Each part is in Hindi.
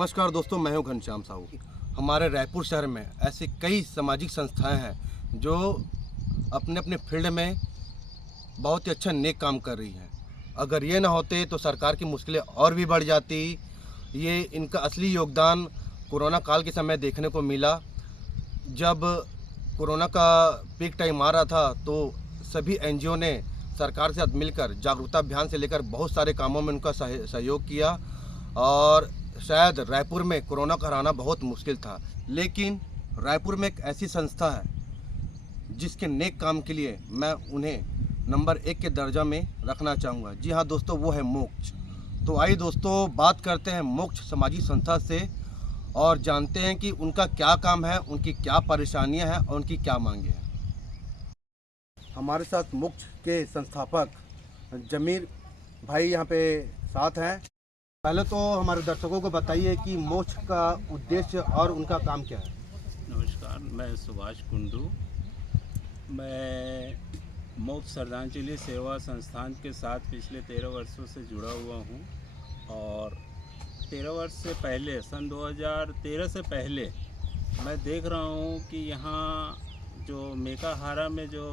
नमस्कार दोस्तों, मैं हूं घनश्याम साहू। हमारे रायपुर शहर में ऐसी कई सामाजिक संस्थाएं हैं जो अपने अपने फील्ड में बहुत ही अच्छा नेक काम कर रही हैं। अगर ये ना होते तो सरकार की मुश्किलें और भी बढ़ जाती। ये इनका असली योगदान कोरोना काल के समय देखने को मिला। जब कोरोना का पीक टाइम आ रहा था तो सभी एनजीओ ने सरकार के साथ मिलकर जागरूकता अभियान से लेकर बहुत सारे कामों में उनका सहयोग किया और शायद रायपुर में कोरोना का हराना बहुत मुश्किल था। लेकिन रायपुर में एक ऐसी संस्था है जिसके नेक काम के लिए मैं उन्हें नंबर 1 के दर्जा में रखना चाहूँगा। जी हाँ दोस्तों, वो है मोक्ष। तो आइए दोस्तों, बात करते हैं मोक्ष सामाजिक संस्था से और जानते हैं कि उनका क्या काम है, उनकी क्या परेशानियां हैं और उनकी क्या मांगे हैं। हमारे साथ मोक्ष के संस्थापक जमीर भाई यहाँ पे साथ हैं। पहले तो हमारे दर्शकों को बताइए कि मोक्ष का उद्देश्य और उनका काम क्या है। नमस्कार, मैं सुभाष कुंडू। मैं मोक्ष श्रद्धांजलि सेवा संस्थान के साथ पिछले 13 वर्षों से जुड़ा हुआ हूँ और 13 वर्ष से पहले सन 2013 से पहले मैं देख रहा हूँ कि यहाँ जो मेकाहारा में जो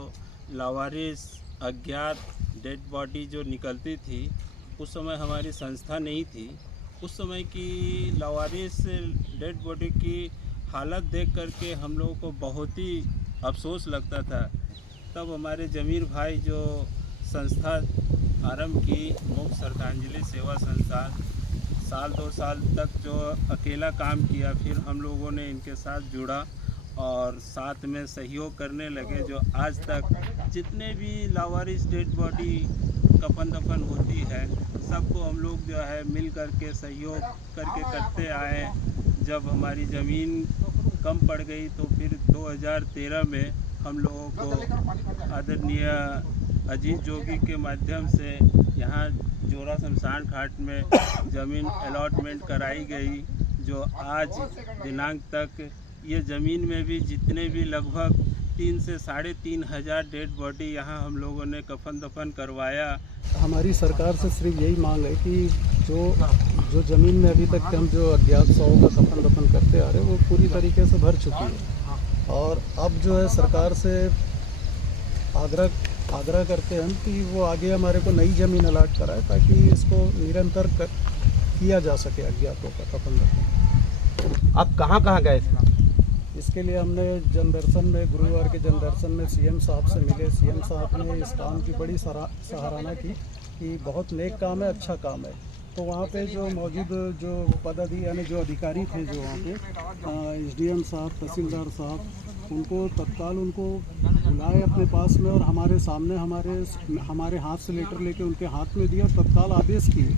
लावारिस अज्ञात डेड बॉडी जो निकलती थी, उस समय हमारी संस्था नहीं थी। उस समय की लावारिस डेड बॉडी की हालत देख करके हम लोगों को बहुत ही अफसोस लगता था। तब हमारे जमीर भाई जो संस्था आरंभ की, मोक्ष श्रद्धांजलि सेवा संस्थान, साल 2 साल तक जो अकेला काम किया, फिर हम लोगों ने इनके साथ जुड़ा और साथ में सहयोग करने लगे। जो आज तक जितने भी लावारिस डेड बॉडी कफन दफन होती है, सबको हम लोग जो है मिल करके सहयोग करके करते आए। जब हमारी ज़मीन कम पड़ गई तो फिर 2013 में हम लोगों को आदरणीय अजीत जोगी के माध्यम से यहाँ जोरा शमशान घाट में ज़मीन अलॉटमेंट कराई गई। जो आज दिनांक तक ये ज़मीन में भी जितने भी लगभग 3 से 3,500 डेड बॉडी यहाँ हम लोगों ने कफन दफन करवाया। हमारी सरकार से सिर्फ यही मांग है कि जो ज़मीन में अभी तक हम जो अज्ञात शवों का कफन दफन करते आ रहे हैं वो पूरी तरीके से भर चुकी है और अब जो है सरकार से आग्रह करते हैं हम कि वो आगे हमारे को नई ज़मीन अलाट कराए ताकि इसको निरंतर किया जा सके अज्ञातों का कफन दफन। आप कहाँ गए इसके लिए हमने जनदर्शन में, गुरुवार के जनदर्शन में सीएम साहब से मिले। सीएम साहब ने इस काम की बड़ी सराहना की कि बहुत नेक काम है, अच्छा काम है। तो वहाँ पे जो मौजूद जो यानी जो अधिकारी थे जो वहाँ पे एसडीएम साहब, तहसीलदार साहब, उनको तत्काल उनको बुलाए अपने पास में और हमारे सामने हमारे हाथ से लेटर लेके उनके हाथ में दिया और तत्काल आदेश किए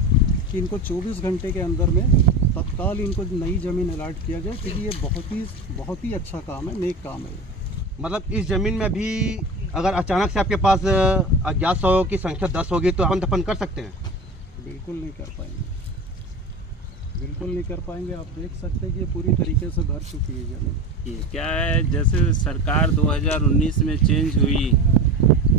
कि इनको 24 घंटे के अंदर में तत्काल इनको नई ज़मीन अलाट किया जाए, क्योंकि ये बहुत ही अच्छा काम है, नेक काम है। मतलब इस ज़मीन में भी अगर अचानक से आपके पास अज्ञात शवों की संख्या 10 होगी तो हम दफन कर सकते हैं? बिल्कुल नहीं कर पाएंगे, बिल्कुल नहीं कर पाएंगे। आप देख सकते हैं कि ये पूरी तरीके से भर चुकी है ज़मीन। ये क्या है, जैसे सरकार 2019 में चेंज हुई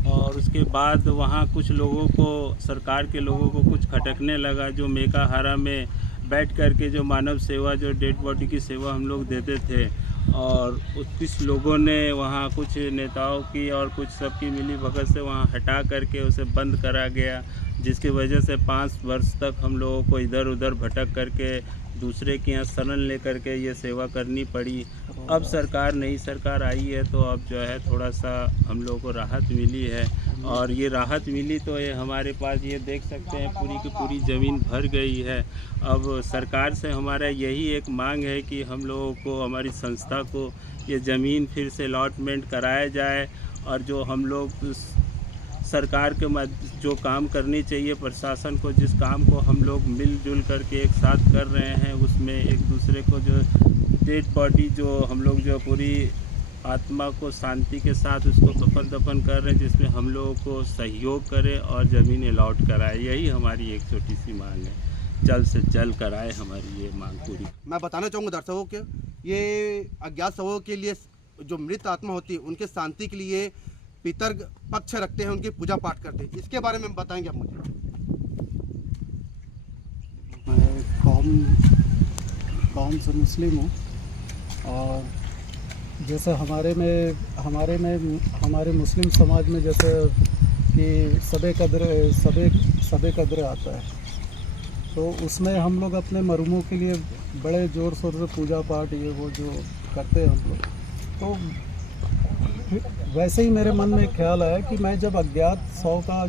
और उसके बाद वहाँ कुछ लोगों को, सरकार के लोगों को कुछ खटकने लगा। जो मेकाहारा में बैठ करके जो मानव सेवा, जो डेड बॉडी की सेवा हम लोग देते थे, और कुछ लोगों ने वहाँ कुछ नेताओं की और कुछ सबकी मिली भगत से वहाँ हटा करके उसे बंद करा गया, जिसकी वजह से 5 वर्ष तक हम लोगों को इधर उधर भटक करके दूसरे के यहाँ शरण ले करके ये सेवा करनी पड़ी। अब नई सरकार आई है तो अब जो है थोड़ा सा हम लोगों को राहत मिली है और ये राहत मिली तो ये हमारे पास ये देख सकते हैं पूरी की पूरी ज़मीन भर गई है। अब सरकार से हमारा यही एक मांग है कि हम लोगों को, हमारी संस्था को ये ज़मीन फिर से अलॉटमेंट कराया जाए और जो हम लोग सरकार के जो काम करनी चाहिए, प्रशासन को जिस काम को हम लोग मिलजुल करके एक साथ कर रहे हैं, उसमें एक दूसरे को जो डेड बॉडी जो हम लोग जो पूरी आत्मा को शांति के साथ उसको कफन दफन कर रहे हैं, जिसमें हम लोगों को सहयोग करें और ज़मीन अलॉट कराए। यही हमारी एक छोटी सी मांग है, जल्द से जल्द कराए हमारी ये मांग पूरी। मैं बताना चाहूँगा दर्शकों के, ये अज्ञात शवों के लिए जो मृत आत्मा होती है उनके शांति के लिए पितर पक्ष रखते हैं, उनकी पूजा पाठ करते हैं। इसके बारे में बताएंगे आप मुझे? कौम कौम से मुस्लिम हूँ। और जैसे हमारे मुस्लिम समाज में जैसे कि सबे कद्र आता है, तो उसमें हम लोग अपने मरहूमों के लिए बड़े ज़ोर शोर से पूजा पाठ ये वो जो करते हैं हम लोग। तो वैसे ही मेरे मन में एक ख्याल आया कि मैं जब अज्ञात सौ का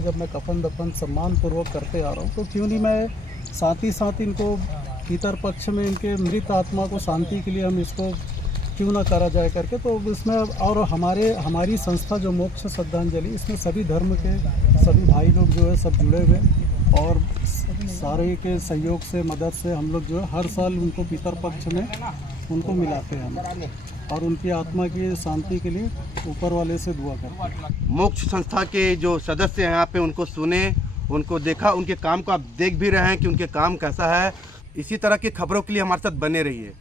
जब मैं कफन दफन सम्मान पूर्वक करते आ रहा हूँ, तो क्यों नहीं मैं साथ ही साथ इनको पितर पक्ष में इनके मृत आत्मा को शांति के लिए हम इसको क्यों ना करा जाए करके। तो इसमें और हमारी संस्था जो मोक्ष श्रद्धांजलि, इसमें सभी धर्म के सभी भाई लोग जो है सब जुड़े हुए, और सारे के सहयोग से मदद से हम लोग जो है हर साल उनको पितर पक्ष में उनको मिलाते हैं हम, और उनकी आत्मा की शांति के लिए ऊपर वाले से दुआ करते हैं। मोक्ष संस्था के जो सदस्य हैं यहाँ पे, उनको सुने, उनको देखा, उनके काम को आप देख भी रहे हैं कि उनके काम कैसा है। इसी तरह की खबरों के लिए हमारे साथ बने रहिए।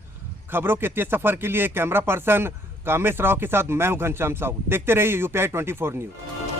खबरों के तेज सफ़र के लिए कैमरा पर्सन कामेश राव के साथ मैं हूँ घनश्याम साहू। देखते रहिए UPI 24 न्यूज़।